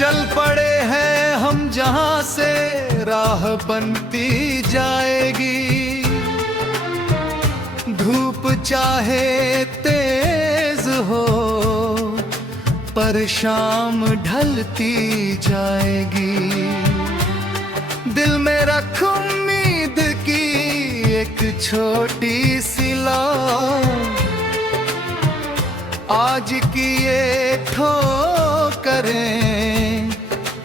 चल पड़े हैं हम जहां से राह बनती जाएगी। धूप चाहे तेज हो पर शाम ढलती जाएगी। दिल में रख उम्मीद की एक छोटी सी लौ, आज की ये ठोकरें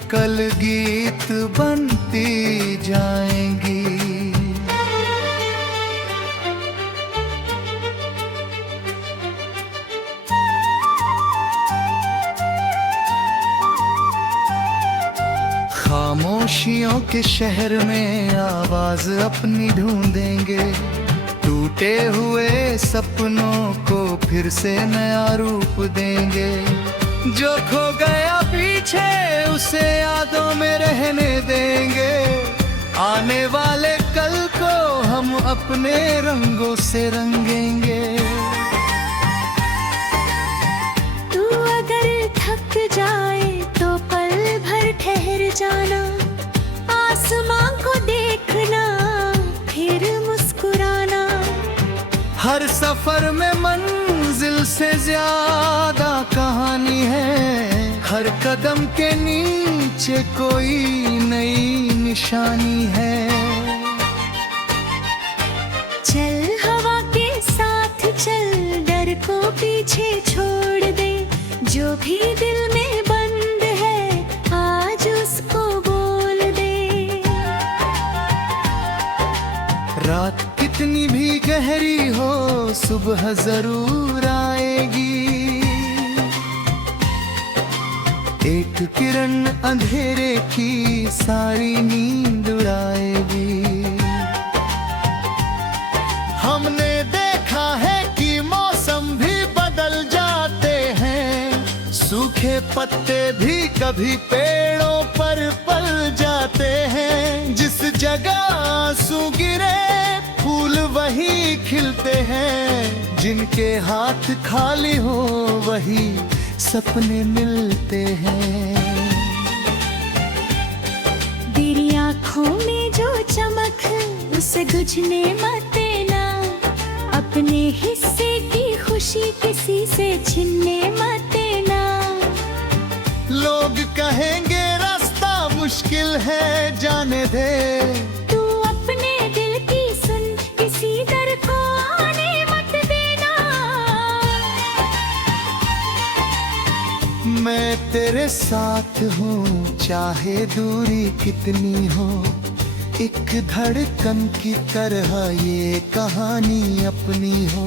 कल गीत बनती जाएंगी। खामोशियों के शहर में आवाज अपनी ढूंढेंगे। टूटे हुए सपनों को फिर से नया रूप देंगे। जो खो गया पीछे उसे यादों में रहने देंगे। आने वाले कल को हम अपने रंगों से रंगेंगे। तू अगर थक जाए तो पल भर ठहर जाना। आसमां को देखना फिर मुस्कुराना। हर सफर में मंजिल से ज्यादा कहानी है। हर कदम के नीचे कोई नई निशानी है। चल हवा के साथ चल, डर को पीछे छोड़ दे। जो भी दिल में बंद है आज उसको बोल दे। रात कितनी भी गहरी हो सुबह जरूर आएगी। एक किरण अंधेरे की सारी नींद उड़ाएगी। हमने देखा है कि मौसम भी बदल जाते हैं। सूखे पत्ते भी कभी पेड़ों पर पल जाते हैं। जिस जगह आंसू गिरे फूल वही खिलते हैं। जिनके हाथ खाली हो वही सपने मिलते हैं। तेरी आँखों में जो चमक उसे बुझने मत देना। अपने हिस्से की खुशी किसी से छीनने मत देना। लोग कहेंगे रास्ता मुश्किल है जाने दे। तू अपने दिल की सुन, किसी दर को आने मत देना। मैं तेरे साथ हूँ चाहे दूरी कितनी हो। एक धड़कन की तरह ये कहानी अपनी हो।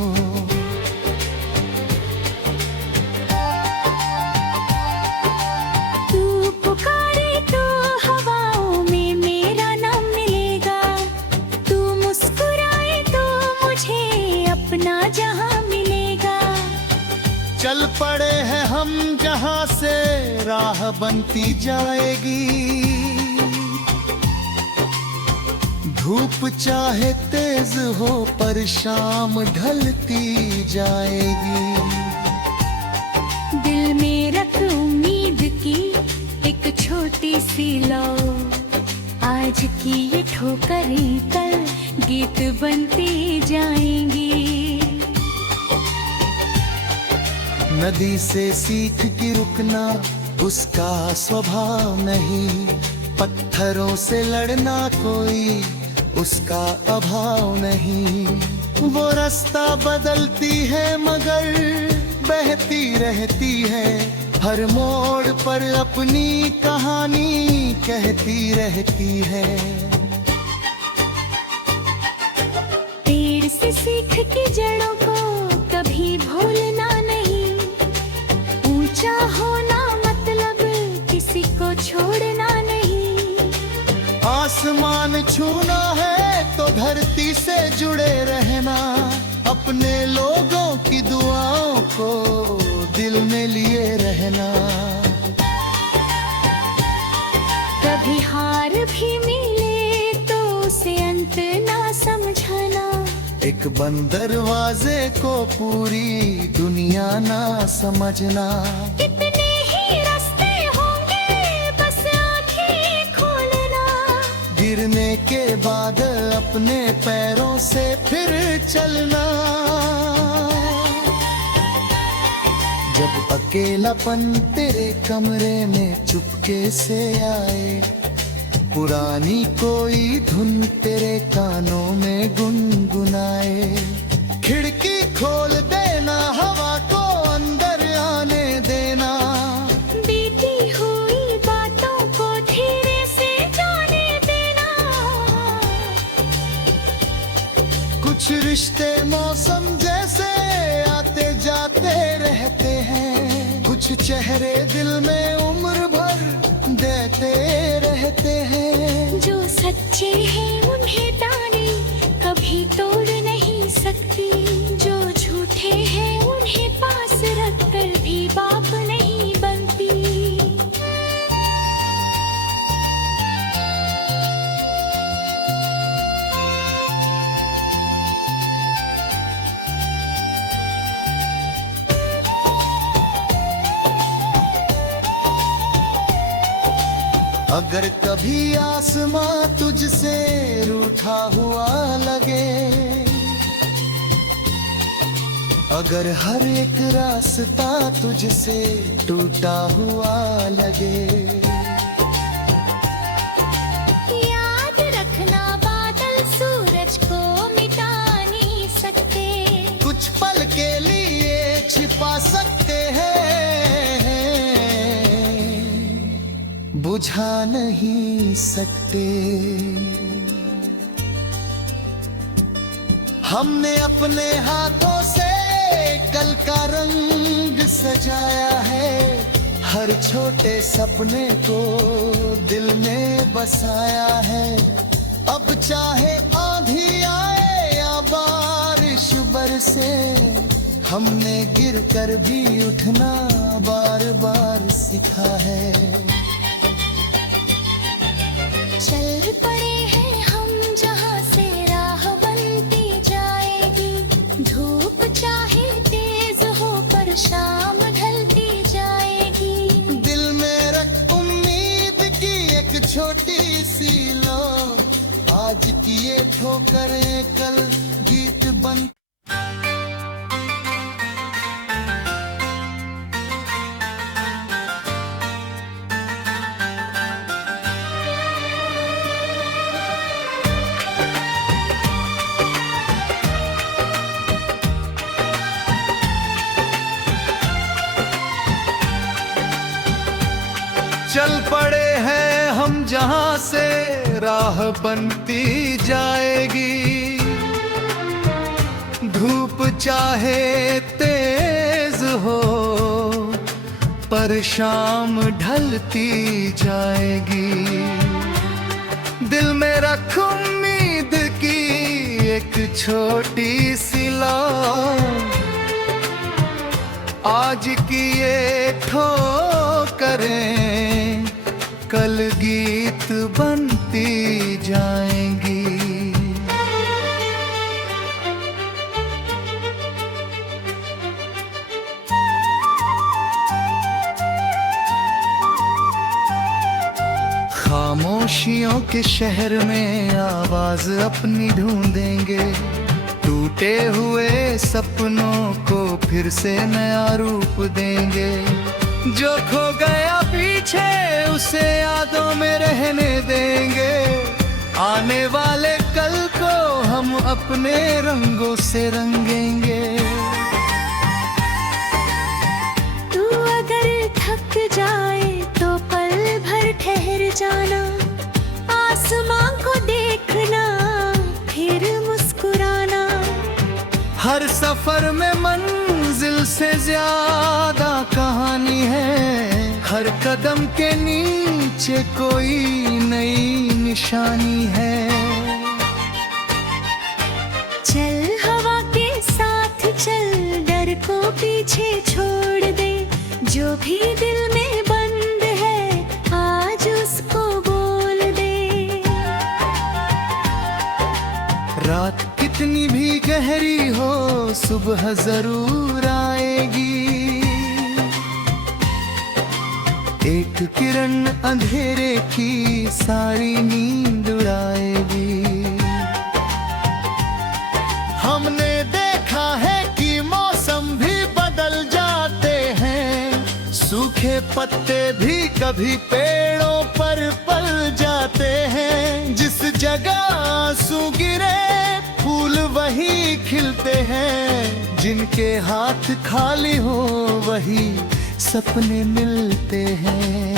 तू पुकारे तो हवाओं में मेरा नाम मिलेगा। तू मुस्कुराए तो मुझे अपना जहां मिलेगा। चल पड़े हैं हम जहां से राह बनती जाएगी। धूप चाहे तेज हो पर शाम ढलती जाएगी। दिल में रख उम्मीद की एक छोटी सी लौ। आज की ये ठोकरें कल गीत बनती जाएंगी। नदी से सीख के रुकना उसका स्वभाव नहीं। पत्थरों से लड़ना कोई उसका अभाव नहीं। वो रास्ता बदलती है मगर बहती रहती है। हर मोड़ पर अपनी कहानी कहती रहती है। पेड़ से सीख के जड़ों को कभी भूलना नहीं। ऊंचा होना मतलब किसी को छोड़ना नहीं। आसमान छूना है तो धरती से जुड़े रहना। अपने लोगों की दुआओं को दिल में लिए रहना। कभी हार भी मिले तो उसे अंत ना समझना। एक बंद दरवाजे को पूरी दुनिया ना समझना। कितने ही रास्ते होंगे गिरने के बाद अपने पैरों से फिर चलना। जब अकेलापन तेरे कमरे में चुपके से आए, पुरानी कोई धुन तेरे कानों में गुनगुनाए, खिड़की खोल देना, हवा को अंदर आने देना। बीती हुई बातों को धीरे से जाने देना। कुछ रिश्ते मौसम जैसे आते जाते रहते हैं, कुछ चेहरे दिल में उम्र भर देते रहते हैं। जो सच्चे हैं उन्हें ताने कभी तोड़ नहीं सकती, जो झूठे हैं उन्हें पास रख कर भी बाप नहीं बनती। अगर कभी आसमां तुझसे रूठा हुआ लगे, अगर हर एक रास्ता तुझसे टूटा हुआ लगे, याद रखना बादल सूरज को मिटा नहीं सकते, कुछ पल के लिए छिपा सकते हैं, बुझा नहीं सकते। हमने अपने हाथों से कल का रंग सजाया है, हर छोटे सपने को दिल में बसाया है। अब चाहे आंधी आए या बारिश बरसे, हमने गिर कर भी उठना बार बार सीखा है। चल पड़े हैं हम जहाँ से राह बनती जाएगी, धूप चाहे तेज हो पर शाम ढलती जाएगी। दिल में रख उम्मीद की एक छोटी सी लो, आज की ये ठोकरें कल गीत बन। चल पड़े हैं हम जहां से राह बनती जाएगी, धूप चाहे तेज हो पर शाम ढलती जाएगी। दिल में रख उम्मीद की एक छोटी सी लौ, आज की ये ठोकरें कल गीत बनती जाएंगी। खामोशियों के शहर में आवाज अपनी ढूंढेंगे, टूटे हुए सपनों को फिर से नया रूप देंगे। जो खो गया पीछे उसे यादों में रहने देंगे, आने वाले कल को हम अपने रंगों से रंगेंगे। तू अगर थक जाए तो पल भर ठहर जाना, आसमां को देखना फिर मुस्कुराना। हर सफर में मंजिल से ज्यादा कहानी है, हर कदम के नीचे कोई नई निशानी है। चल हवा के साथ चल, डर को पीछे छोड़ दे, जो भी दिल में बंद है आज उसको बोल दे। रात कितनी भी गहरी हो सुबह जरूर आएगी, एक किरण अंधेरे की सारी नींद उड़ाएगी। हमने देखा है कि मौसम भी बदल जाते हैं, सूखे पत्ते भी कभी पेड़ों पर पल जाते हैं। जिस जगह आंसू गिरे फूल वही खिलते हैं, जिनके हाथ खाली हो वही सपने मिलते हैं।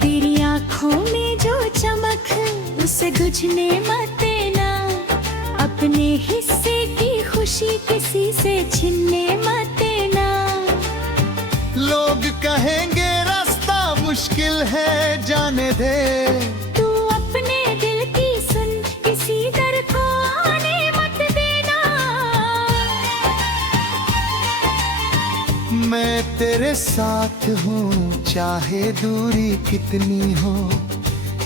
तेरी आँखों में जो चमक उसे बुझने मत देना, अपने हिस्से की खुशी किसी से छीनने मत देना। लोग कहेंगे रास्ता मुश्किल है, जाने दे। तू अपने दिल की सुन, किसी दर को आने मत देना। मैं तेरे साथ हूँ चाहे दूरी कितनी हो,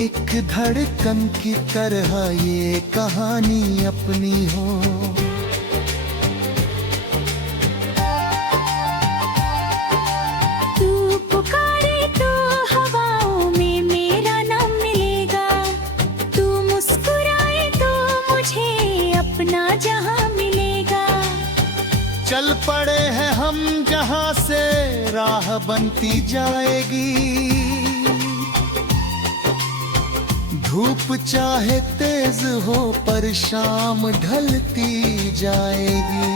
एक धड़कन की तरह ये कहानी अपनी हो। तू पुकारे तो हवाओं में मेरा नाम मिलेगा, तू मुस्कुराए तो मुझे अपना जहां मिलेगा। चल पड़े हैं हम जहाँ से राह बनती जाएगी, धूप चाहे तेज हो पर शाम ढलती जाएगी।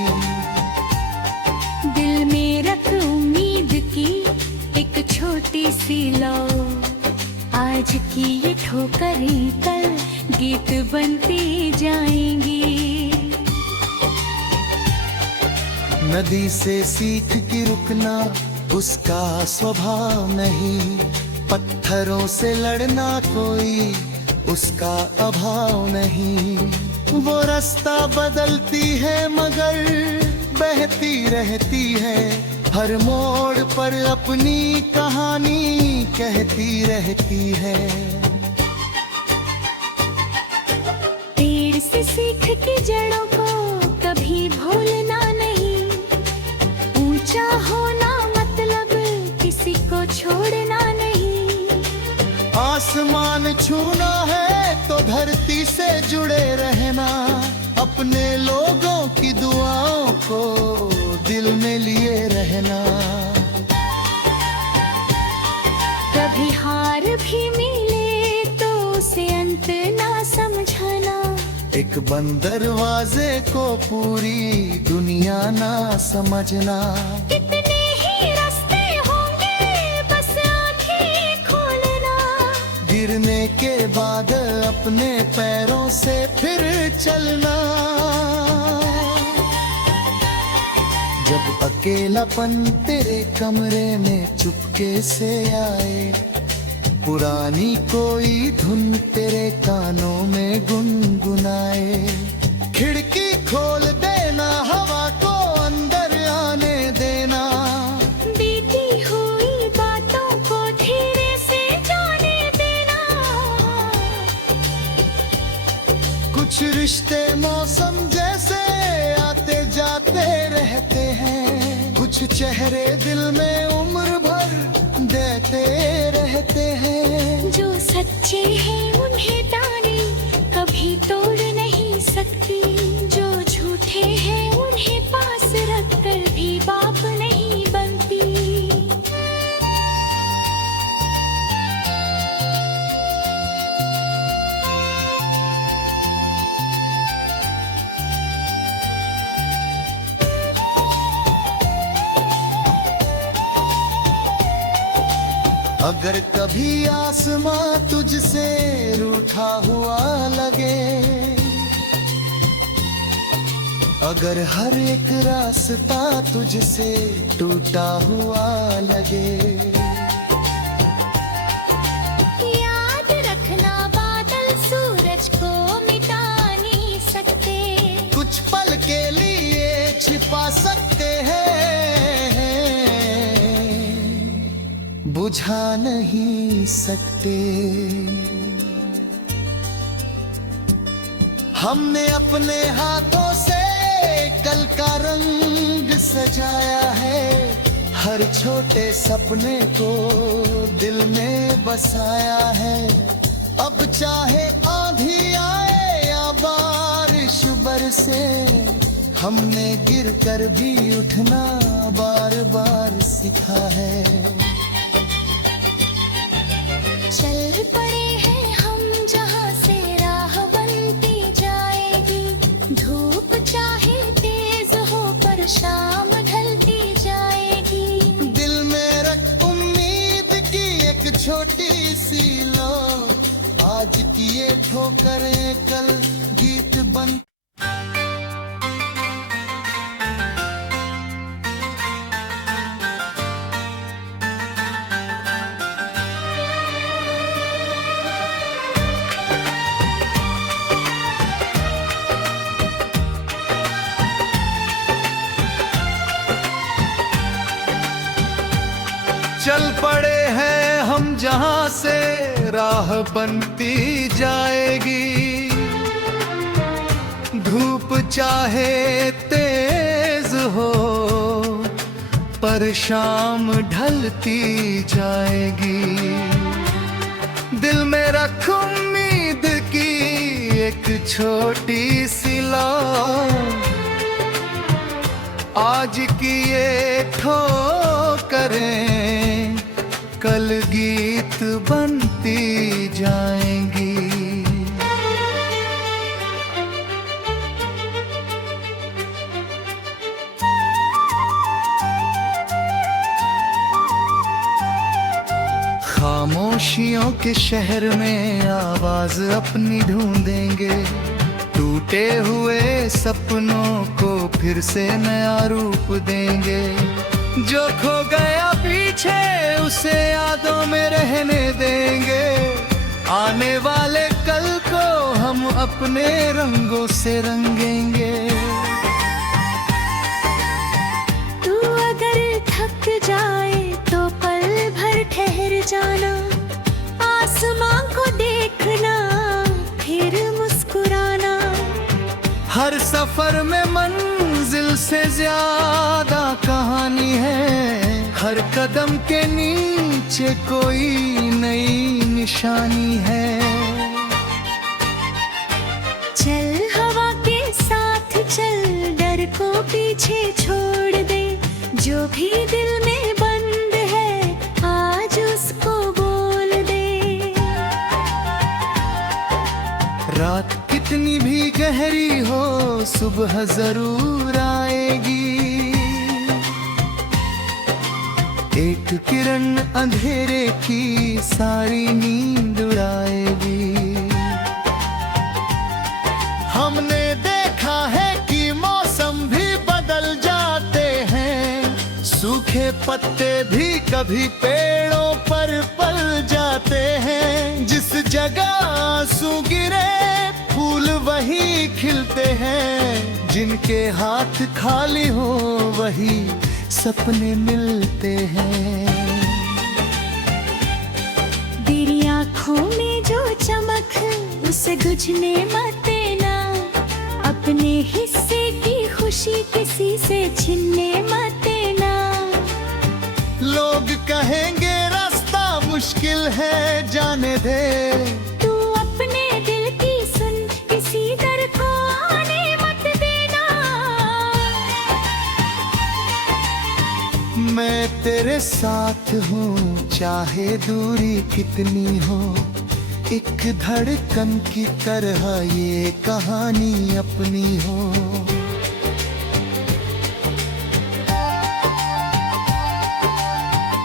दिल में रख उम्मीद की एक छोटी सी लौ, आज की ये ठोकरें कल गीत बनती जाएंगी। नदी से सीख के रुकना उसका स्वभाव नहीं, पत्थरों से लड़ना कोई उसका अभाव नहीं। वो रास्ता बदलती है मगर बहती रहती है, हर मोड़ पर अपनी कहानी कहती रहती है। पेड़ से सीख के जड़ों को कभी भूलना नहीं, ऊंचा होना मतलब किसी को छोड़ना नहीं। आसमान छूना है तो धरती से जुड़े रहना, अपने लोगों की दुआओं को दिल में लिए रहना। कभी हार भी मिले तो उसे अंत ना समझना, एक बंद दरवाजे को पूरी दुनिया ना समझना। कितने ही रास्ते होंगे बस आंखें खोलना, गिरने के बाद अपने पैरों से फिर चलना। जब अकेलापन तेरे कमरे में चुपके से आए, पुरानी कोई धुन तेरे कानों में गुनगुनाए, खिड़की खोल देना, हवा को अंदर आने देना। बीती हुई बातों को धीरे से जाने देना। कुछ रिश्ते मौसम जैसे आते जाते रहते हैं, कुछ चेहरे दिल में उम्र भर देते रहते हैं। जो सच्चे हैं उन्हें डाली कभी तोड़ नहीं सकती, जो झूठे हैं उन्हें पास रख कर भी बाप नहीं बनती। अगर कभी आसमां तुझसे रूठा हुआ लगे, अगर हर एक रास्ता तुझसे टूटा हुआ लगे, याद रखना बादल सूरज को मिटा नहीं सकते, कुछ पल के लिए छिपा सकते हैं, बुझा नहीं सकते। हमने अपने हाथों से कल का रंग सजाया है, हर छोटे सपने को दिल में बसाया है। अब चाहे आंधी आए या बारिश बरसे, हमने गिर कर भी उठना बार बार सीखा है। चल पड़े हैं हम जहाँ से राह बनती जाएगी, धूप चाहे तेज हो पर शाम ढलती जाएगी। दिल में रख उम्मीद की एक छोटी सी लो, आज की ये ठोकरें कल गीत बन। चल पड़े हैं हम जहाँ से राह बनती जाएगी, धूप चाहे तेज हो पर शाम ढलती जाएगी। दिल में रख उम्मीद की एक छोटी सी लौ, आज की ये ठोकरें कल गीत बनती जाएंगी। खामोशियों के शहर में आवाज अपनी ढूंढेंगे, टूटे हुए सपनों को फिर से नया रूप देंगे। जो खो गया पीछे उसे यादों में रहने देंगे, आने वाले कल को हम अपने रंगों से रंगेंगे। तू अगर थक जाए तो पल भर ठहर जाना, आसमां को देखना फिर मुस्कुराना। हर सफर में मंजिल से ज्यादा कहानी है, हर कदम के नीचे कोई नई निशानी है। चल हवा के साथ चल, डर को पीछे छोड़ दे, जो भी दिल में बंद है आज उसको बोल दे। रात कितनी भी गहरी हो सुबह जरूर आएगी, एक किरण अंधेरे की सारी नींद उड़ाएगी। हमने देखा है कि मौसम भी बदल जाते हैं, सूखे पत्ते भी कभी पेड़ों पर पल जाते हैं। जिस जगह आंसू गिरे फूल वही खिलते हैं, जिनके हाथ खाली हो वही सपने मिलते हैं। तेरी आँखों में जो चमक उसे बुझने मत देना, अपने हिस्से की खुशी किसी से छीनने मत देना। लोग कहेंगे रास्ता मुश्किल है जाने दे, तू अपने दिल की सुन, किसी दर को आने मत देना। मैं तेरे साथ हूँ चाहे दूरी कितनी हो, एक धड़कन की तरह ये कहानी अपनी हो।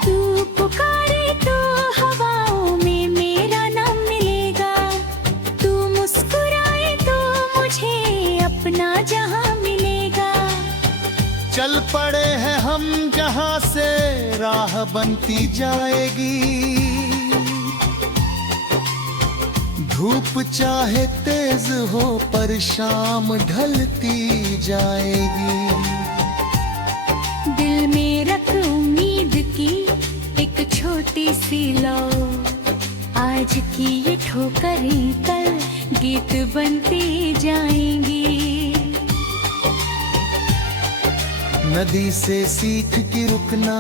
तू पुकारे तो हवाओं में मेरा नाम मिलेगा, तू मुस्कुराए तो मुझे अपना जहां मिलेगा। चल पड़े हैं हम जहाँ से राह बनती जाएगी, धूप चाहे तेज हो पर शाम ढलती जाएगी। दिल में रख उम्मीद की एक छोटी सी लौ, आज की ये ठोकरें कल गीत बनती जाएंगी। नदी से सीख के रुकना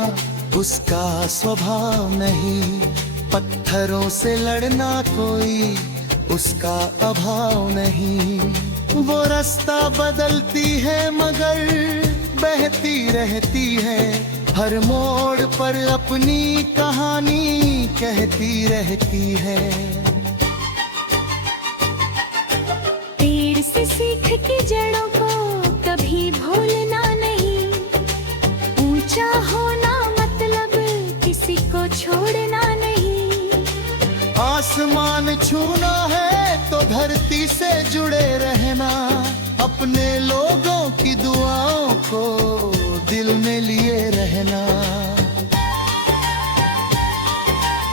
उसका स्वभाव नहीं, पत्थरों से लड़ना कोई उसका अभाव नहीं। वो रास्ता बदलती है मगर बहती रहती है, हर मोड़ पर अपनी कहानी कहती रहती है। पेड़ से सीख के जड़ों को कभी भूलना नहीं, ऊंचा होना मतलब किसी को छोड़ना नहीं। आसमान छूना है तो धरती से जुड़े रहना, अपने लोगों की दुआओं को दिल में लिए रहना।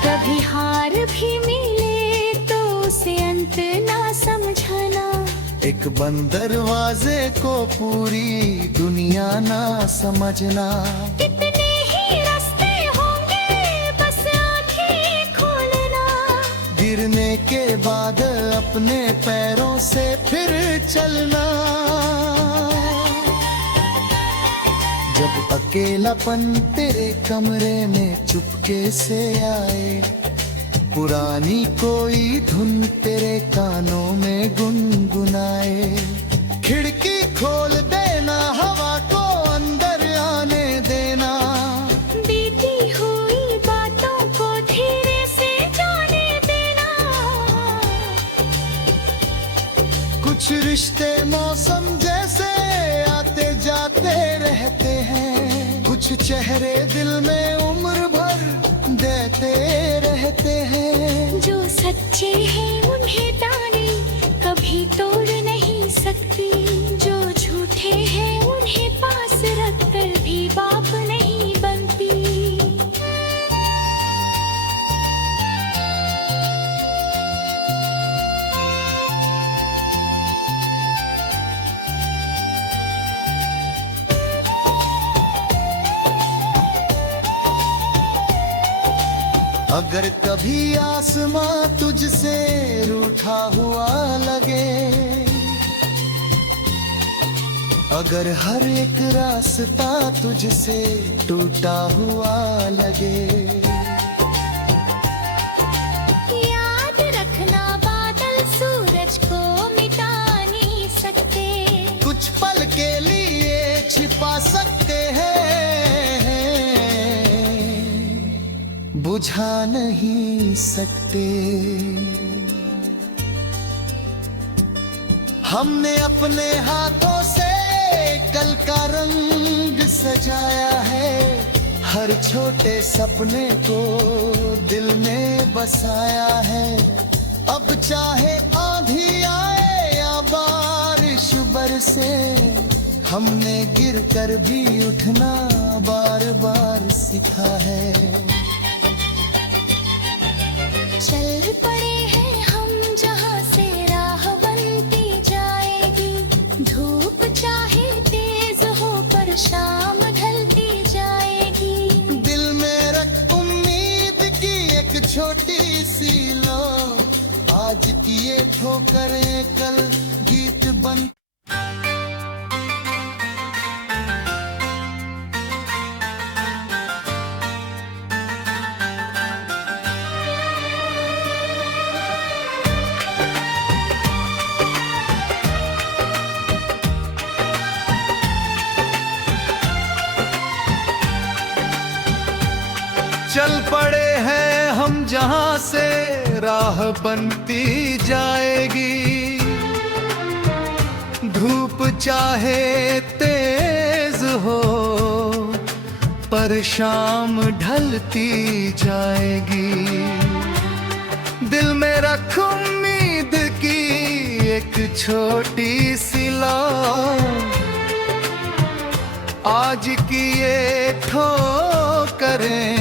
कभी हार भी मिले तो उसे अंत ना समझना, एक बंद दरवाजे को पूरी दुनिया ना समझना। कितने ही रास्ते होंगे बस आंखें खोलना, गिरने के बाद अपने पैरों से फिर चलना। जब अकेलापन तेरे कमरे में चुपके से आए, पुरानी कोई धुन तेरे कानों में गुनगुनाए, खिड़की खोल देना, हवा को अंदर आने देना। बीती हुई बातों को धीरे से जाने देना। कुछ रिश्ते मौसम जैसे आते जाते रहते हैं, कुछ चेहरे दिल में उम्र भर देते रहते हैं। जो सच्चे हैं उन्हें ताने कभी तोड़ नहीं सकती, जो झूठे हैं उन्हें पास रखकर भी बाप नहीं बनती। अगर कभी आसमां तुझसे रूठा हुआ लगे, अगर हर एक रास्ता तुझसे टूटा हुआ लगे, याद रखना बादल सूरज को मिटा नहीं सकते, कुछ पल के लिए छिपा सकते हैं, बुझा नहीं सकते। हमने अपने हाथों से कल का रंग सजाया है, हर छोटे सपने को दिल में बसाया है। अब चाहे आंधी आए या बारिश बरसे, हमने गिर कर भी उठना बार बार सीखा है। चल पड़े हैं हम जहाँ से राह बनती जाएगी, धूप चाहे तेज हो पर शाम ढलती जाएगी। दिल में रख उम्मीद की एक छोटी सी लो, आज की ये ठोकरें कल गीत बन। चल पड़े हैं हम जहां से राह बनती जाएगी, धूप चाहे तेज हो पर शाम ढलती जाएगी। दिल में रख उम्मीद की एक छोटी सी लौ, आज की ये ठोकरें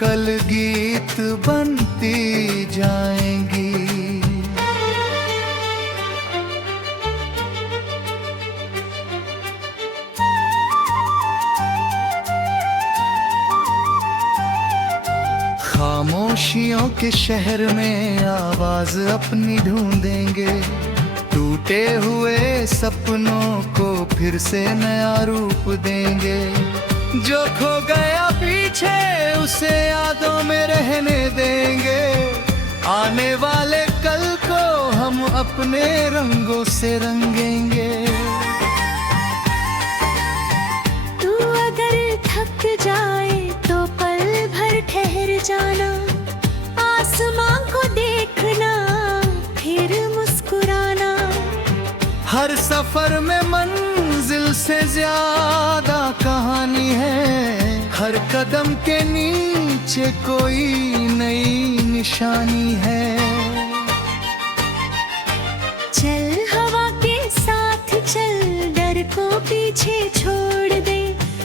कल गीत बनती जाएंगी। खामोशियों के शहर में आवाज अपनी ढूंढेंगे, टूटे हुए सपनों को फिर से नया रूप देंगे। जो खो गया पीछे उसे यादों में रहने देंगे। आने वाले कल को हम अपने रंगों से रंगेंगे। तू अगर थक जाए तो पल भर ठहर जाना, आसमां को देखना फिर मुस्कुराना। हर सफर में मंजिल से ज्यादा कहानी है, हर कदम के नीचे कोई नई निशानी है। चल हवा के साथ चल, डर को पीछे छोड़ दे।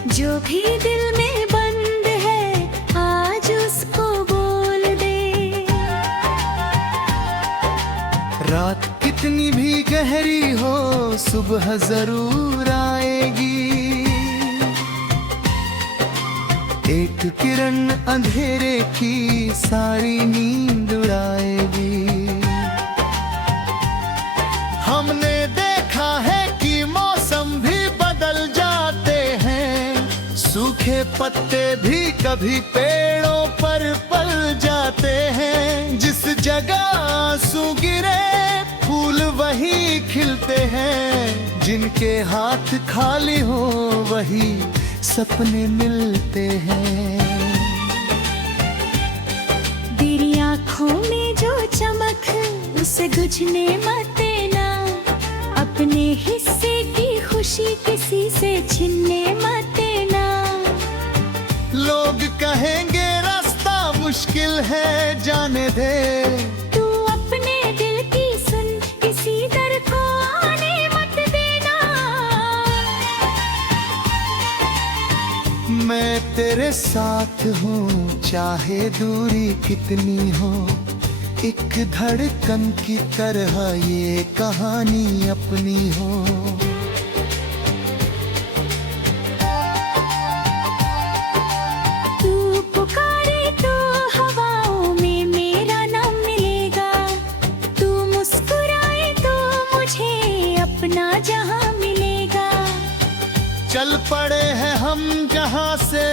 जो भी दिल में बंद है आज उसको बोल दे। रात कितनी भी गहरी हो सुबह जरूर आएगी। एक किरण अंधेरे की सारी नींद उड़ाएगी। हमने देखा है कि मौसम भी बदल जाते हैं, सूखे पत्ते भी कभी पेड़ों पर पल जाते हैं। जिस जगह आंसू गिरे फूल वही खिलते हैं, जिनके हाथ खाली हो वही सपने मिलते हैं। तेरी आँखों में जो चमक उसे गुझने मत देना, अपने हिस्से की खुशी किसी से छीनने मत देना। लोग कहेंगे रास्ता मुश्किल है जाने दे, तू अपने दिल की सुन, किसी दर को आने मत देना। मैं तेरे साथ हूँ चाहे दूरी कितनी हो। एक धड़कन की तरह ये कहानी अपनी हो। तू पुकारे तो हवाओं में मेरा नाम मिलेगा, तू मुस्कुराए तो मुझे अपना जहां मिलेगा। चल पड़े हैं हम जहाँ से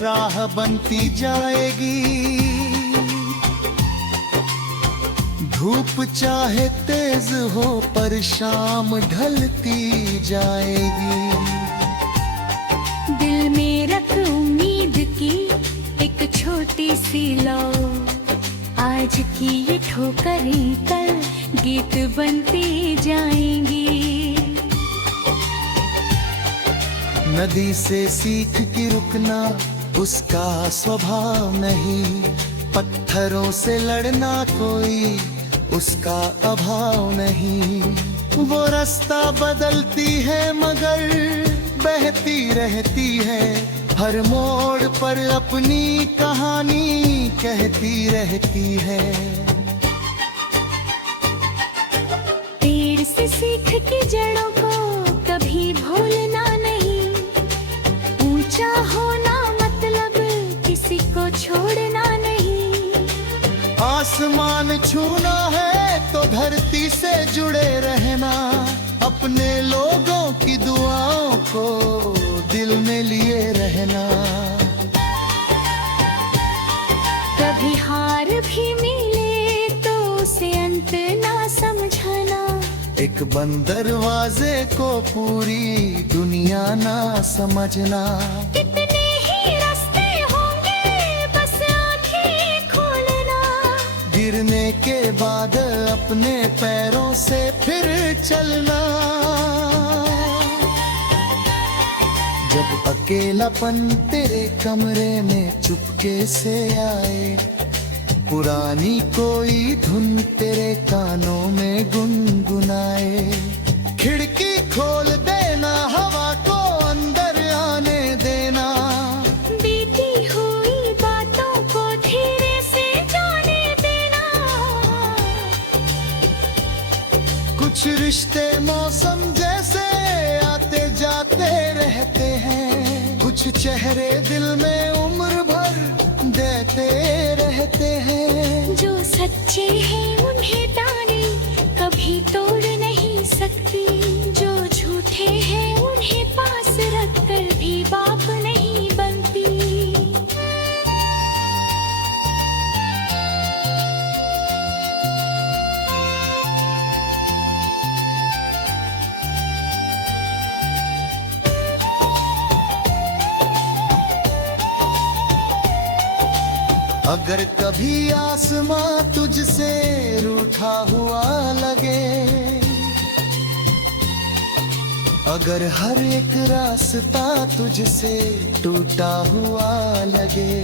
राह बनती जाएगी। धूप चाहे तेज हो पर शाम ढलती जाएगी। दिल में रख उम्मीद की एक छोटी सी लौ, आज की ये ठोकरें कल गीत बनती जाएंगी। नदी से सीख के रुकना उसका स्वभाव नहीं, पत्थरों से लड़ना कोई उसका अभाव नहीं। वो रास्ता बदलती है मगर बहती रहती है, हर मोड़ पर अपनी कहानी कहती रहती है। पेड़ से सीख के जड़ों को कभी भूलना नहीं, ऊंचा होना मतलब किसी को छोड़ना नहीं। आसमान छूना है तो धरती से जुड़े रहना, अपने लोगों की दुआओं को दिल में लिए रहना। कभी हार भी मिले तो उसे अंत ना समझना, एक बंद दरवाजे को पूरी दुनिया ना समझना। कितने ही रास्ते होंगे बस आंखें खोलना, गिरने के बाद अपने पैरों से फिर चलना। जब अकेलापन तेरे कमरे में चुपके से आए, पुरानी कोई धुन तेरे कानों में गुनगुनाए, खिड़की खोल देना, हवा को अंदर आने देना। बीती हुई बातों को धीरे से जाने देना। कुछ रिश्ते मौसम जैसे आते जाते रहते हैं, कुछ चेहरे दिल में उम्र भर देते रहते हैं। जो सच्चे हैं उन्हें ताने कभी तोड़ नहीं सकती, जो झूठे हैं उन्हें अगर कभी आसमां तुझसे रूठा हुआ लगे, अगर हर एक रास्ता तुझसे टूटा हुआ लगे,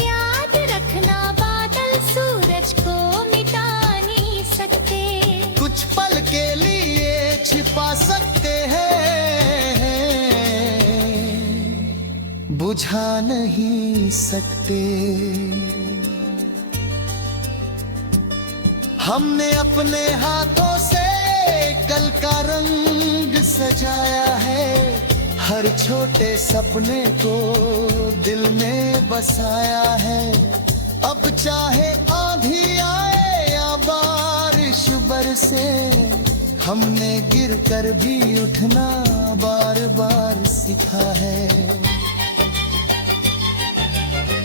याद रखना बादल सूरज को मिटा नहीं सकते, कुछ पल के लिए छिपा सकते हैं, बुझा नहीं सकते। हमने अपने हाथों से कल का रंग सजाया है, हर छोटे सपने को दिल में बसाया है। अब चाहे आंधी आए या बारिश बरसे, हमने गिर कर भी उठना बार बार सीखा है।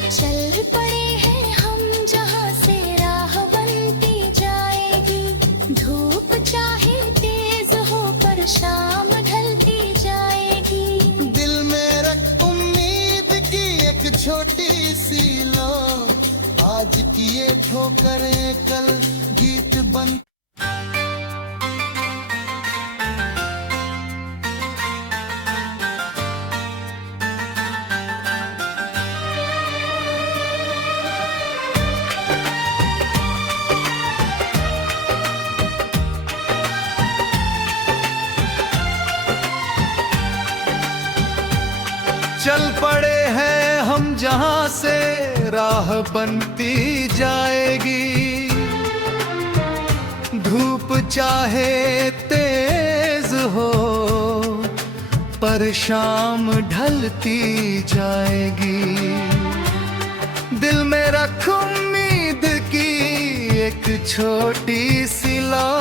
चल पड़े हैं हम जहाँ से राह बनती जाएगी, धूप चाहे तेज हो पर शाम ढलती जाएगी। दिल में रख उम्मीद की एक छोटी सी लो, आज की ये ठोकरें कल गीत बन। चल पड़े हैं हम जहां से राह बनती जाएगी, धूप चाहे तेज हो पर शाम ढलती जाएगी। दिल में रख उम्मीद की एक छोटी सी लौ,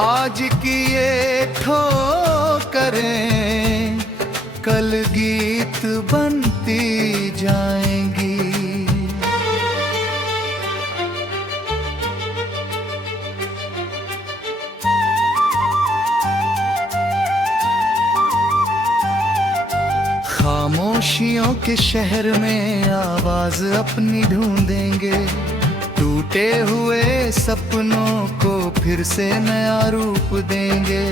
आज की ये ठोकरें कल गीत बनती जाएंगी। खामोशियों के शहर में आवाज अपनी ढूंढेंगे, टूटे हुए सपनों को फिर से नया रूप देंगे।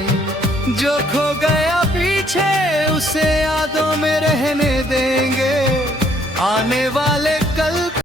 जो खो गया पीछे उसे यादों में रहने देंगे, आने वाले कल